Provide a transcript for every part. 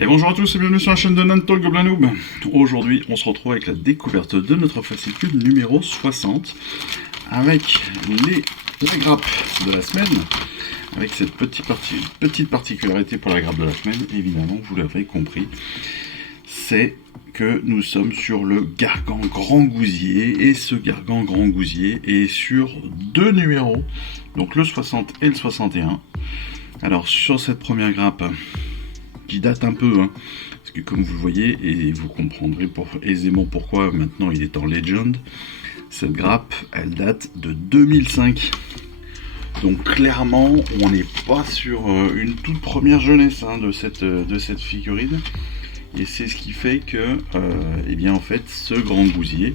Et bonjour à tous et bienvenue sur la chaîne de Nanto le Gobelin Noob. Aujourd'hui, on se retrouve avec la découverte de notre fascicule numéro 60 avec la grappe de la semaine. Avec cette petite particularité pour la grappe de la semaine, évidemment, vous l'avez compris, c'est que nous sommes sur le Gargan Grand Gousier, et ce Gargan Grand Gousier est sur deux numéros, donc le 60 et le 61. Alors sur cette première grappe, qui date un peu, hein, parce que comme vous le voyez, et vous comprendrez aisément pourquoi maintenant il est en Legend, cette grappe, elle date de 2005. Donc clairement, on n'est pas sur une toute première jeunesse de cette figurine. Et c'est ce qui fait que, eh bien en fait, ce Grand Gousier,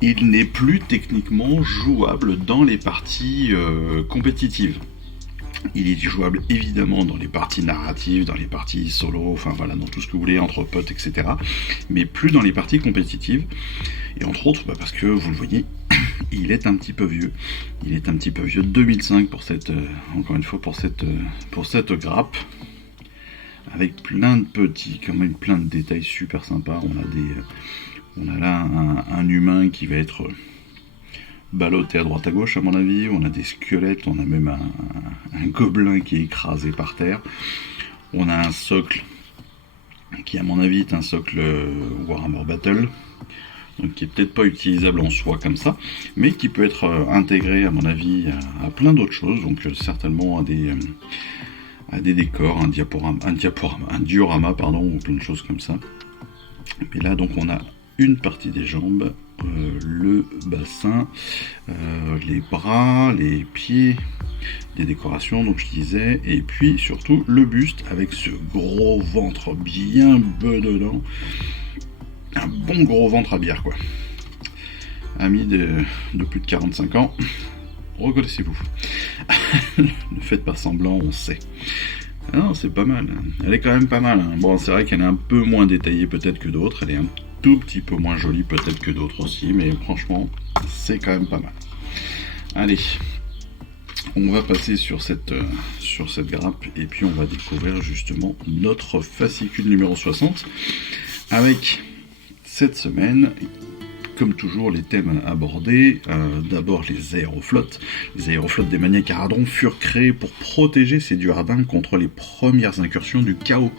il n'est plus techniquement jouable dans les parties compétitives. Il est jouable évidemment dans les parties narratives, dans les parties solo, enfin voilà, dans tout ce que vous voulez, entre potes, etc. Mais plus dans les parties compétitives. Et entre autres, parce que vous le voyez, il est un petit peu vieux. Il est un petit peu vieux, 2005 pour cette, encore une fois, pour cette grappe. Avec plein de petits, quand même plein de détails super sympas. On a là un humain qui va être ballotté à droite à gauche à mon avis, on a des squelettes, on a même un gobelin qui est écrasé par terre, on a un socle qui à mon avis est un socle Warhammer Battle, donc qui est peut-être pas utilisable en soi comme ça, mais qui peut être intégré à mon avis à plein d'autres choses, donc certainement à des décors, un diorama pardon, ou plein de choses comme ça. Mais là donc on a une partie des jambes, le bassin, les bras, les pieds, des décorations, donc je disais, et puis surtout le buste avec ce gros ventre bien bedonnant, un bon gros ventre à bière quoi. Amis de plus de 45 ans, reconnaissez-vous. Ne faites pas semblant, on sait. Ah non, c'est pas mal, elle est quand même pas mal. Bon, c'est vrai qu'elle est un peu moins détaillée peut-être que d'autres, elle est un tout petit peu moins jolie peut-être que d'autres aussi, mais franchement, c'est quand même pas mal. Allez, on va passer sur cette grappe, et puis on va découvrir justement notre fascicule numéro 60, avec cette semaine, comme toujours, les thèmes abordés. D'abord les aéroflottes. Les aéroflottes des maniaques à Radron furent créées pour protéger ces Duardins contre les premières incursions du chaos.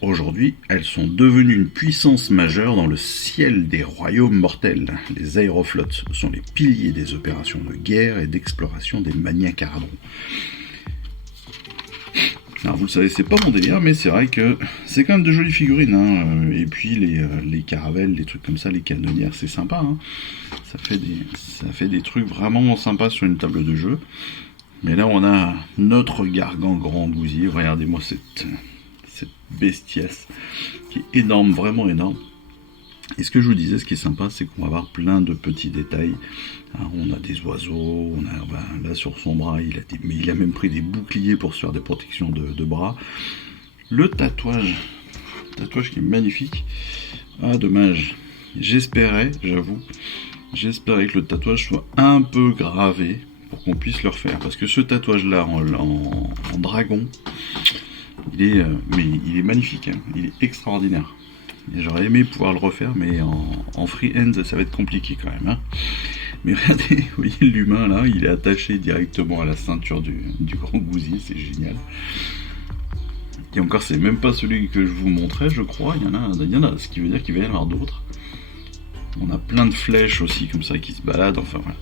Aujourd'hui, elles sont devenues une puissance majeure dans le ciel des royaumes mortels. Les aéroflottes sont les piliers des opérations de guerre et d'exploration des maniaques à Radron. Alors vous le savez, c'est pas mon délire, mais c'est vrai que c'est quand même de jolies figurines, et puis les caravelles, les trucs comme ça, les canonnières, c'est sympa, ça fait des trucs vraiment sympas sur une table de jeu. Mais là on a notre Gargan Grand Gousier, regardez-moi cette bestiasse qui est énorme, vraiment énorme. Et ce que je vous disais, ce qui est sympa, c'est qu'on va avoir plein de petits détails. Alors, on a des oiseaux, là sur son bras, il a même pris des boucliers pour se faire des protections de bras. Le tatouage qui est magnifique. Ah, dommage. J'espérais que le tatouage soit un peu gravé pour qu'on puisse le refaire. Parce que ce tatouage-là en dragon, il est magnifique, il est extraordinaire. Et j'aurais aimé pouvoir le refaire, mais en freehand ça va être compliqué quand même. Mais regardez, vous voyez l'humain là, il est attaché directement à la ceinture du Grand Gousier, c'est génial. Et encore, c'est même pas celui que je vous montrais, je crois, il y en a, ce qui veut dire qu'il va y en avoir d'autres. On a plein de flèches aussi comme ça qui se baladent, enfin voilà.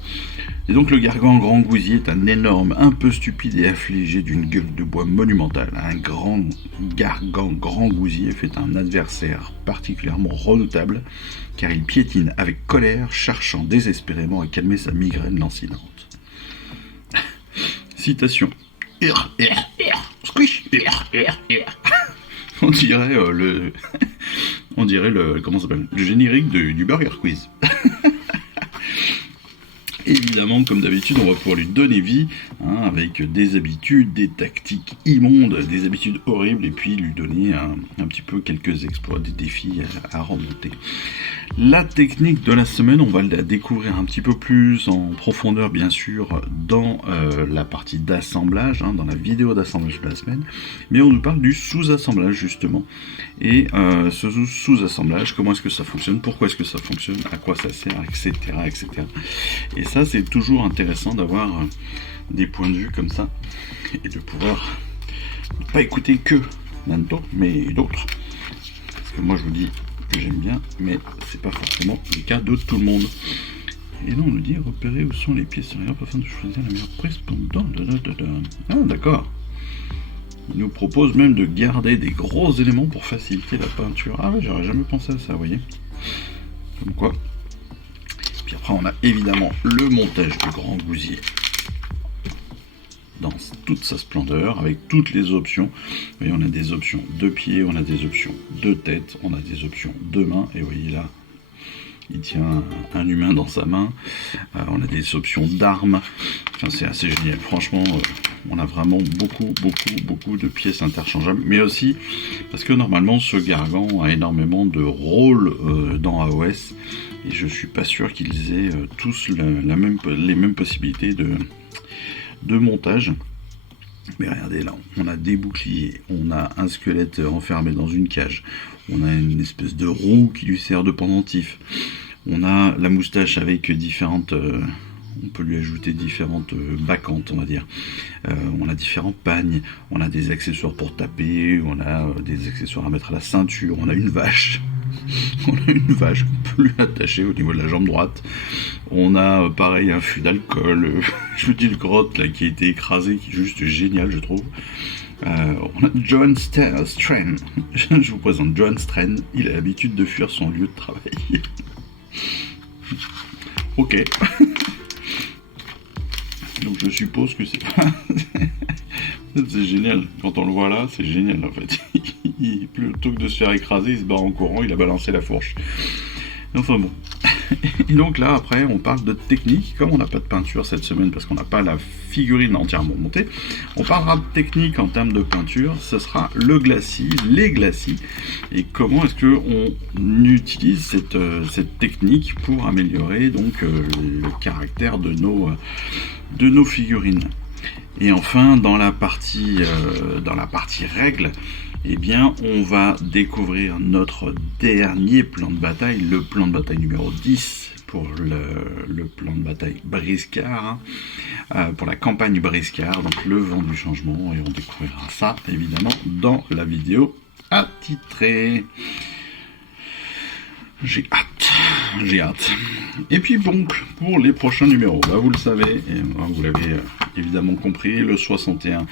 Et donc le Gargan Grand Gousier est un énorme, un peu stupide et affligé d'une gueule de bois monumentale. Un grand Gargan Grand Gousier fait un adversaire particulièrement redoutable, car il piétine avec colère, cherchant désespérément à calmer sa migraine lancinante. Citation. Squish. On dirait le comment ça s'appelle, le générique du Burger Quiz. évidemment, comme d'habitude, on va pouvoir lui donner vie, avec des habitudes, des tactiques immondes, des habitudes horribles, et puis lui donner un petit peu quelques exploits, des défis à remonter. La technique de la semaine, on va la découvrir un petit peu plus en profondeur, bien sûr, dans la partie d'assemblage, dans la vidéo d'assemblage de la semaine, mais on nous parle du sous-assemblage, justement. Et ce sous-assemblage, comment est-ce que ça fonctionne, pourquoi est-ce que ça fonctionne, à quoi ça sert, etc. etc. Et ça, c'est toujours intéressant d'avoir des points de vue comme ça, et de pouvoir ne pas écouter que Nanto, mais d'autres. Parce que moi, je vous dis que j'aime bien, mais c'est pas forcément le cas de tout le monde. Et là, on nous dit repérer où sont les pièces variables afin de choisir la meilleure prise pendant. Ah, d'accord. Il nous propose même de garder des gros éléments pour faciliter la peinture. Ah ouais, j'aurais jamais pensé à ça, vous voyez. Comme quoi. Puis après, on a évidemment le montage du grand gousier dans toute sa splendeur, avec toutes les options. Vous voyez, on a des options de pied, on a des options de tête, on a des options de main, et vous voyez là, il tient un humain dans sa main. On a des options d'armes. Enfin, c'est assez génial. Franchement, on a vraiment beaucoup de pièces interchangeables. Mais aussi, parce que normalement, ce Gargan a énormément de rôles dans AOS. Et je suis pas sûr qu'ils aient tous les mêmes possibilités de montage. Mais regardez là, on a des boucliers, on a un squelette enfermé dans une cage, on a une espèce de roue qui lui sert de pendentif, on a la moustache avec différentes, on peut lui ajouter différentes bacchantes, on va dire, on a différents pagnes, on a des accessoires pour taper, on a des accessoires à mettre à la ceinture, on a une vache. On a une vache qu'on peut lui attacher au niveau de la jambe droite. On a pareil un fût d'alcool, je vous dis le grotte là qui a été écrasé, qui est juste génial je trouve. On a John Strain. Je vous présente John Strain, il a l'habitude de fuir son lieu de travail. Ok. Donc je suppose que c'est pas... C'est génial, quand on le voit là, c'est génial en fait. Plutôt que de se faire écraser, il se barre en courant, il a balancé la fourche. Enfin bon. Et donc là, après, on parle de technique. Comme on n'a pas de peinture cette semaine, parce qu'on n'a pas la figurine entièrement montée, on parlera de technique en termes de peinture. Ce sera le glacis, les glacis, et comment est-ce qu'on utilise cette technique pour améliorer donc le caractère de nos figurines. Et enfin, dans la partie règles, eh bien, on va découvrir notre dernier plan de bataille, le plan de bataille numéro 10 pour le plan de bataille Briscard, pour la campagne Briscard, donc le vent du changement, et on découvrira ça évidemment dans la vidéo attitrée. J'ai hâte. Et puis donc, pour les prochains numéros, vous le savez, et vous l'avez évidemment compris, le 61,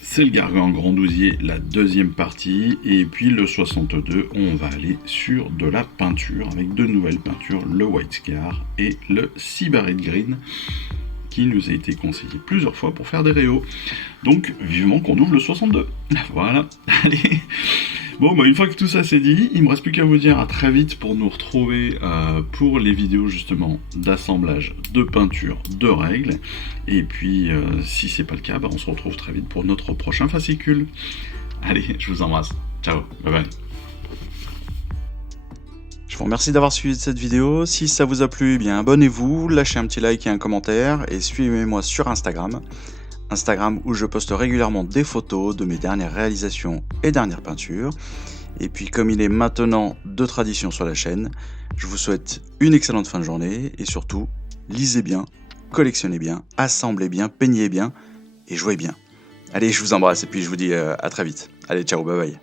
c'est le Gargan Grandousier, la deuxième partie, et puis le 62, on va aller sur de la peinture, avec de nouvelles peintures, le White Scar et le Sybarite Green, qui nous a été conseillé plusieurs fois pour faire des réos. Donc, vivement qu'on ouvre le 62. Voilà, allez. Bon, une fois que tout ça c'est dit, il me reste plus qu'à vous dire à très vite pour nous retrouver pour les vidéos justement d'assemblage, de peinture, de règles. Et puis, si c'est pas le cas, on se retrouve très vite pour notre prochain fascicule. Allez, je vous embrasse. Ciao, bye bye. Je vous remercie d'avoir suivi cette vidéo. Si ça vous a plu, abonnez-vous, lâchez un petit like et un commentaire, et suivez-moi sur Instagram où je poste régulièrement des photos de mes dernières réalisations et dernières peintures. Et puis comme il est maintenant de tradition sur la chaîne, je vous souhaite une excellente fin de journée, et surtout, lisez bien, collectionnez bien, assemblez bien, peignez bien et jouez bien. Allez, je vous embrasse et puis je vous dis à très vite. Allez, ciao, bye bye.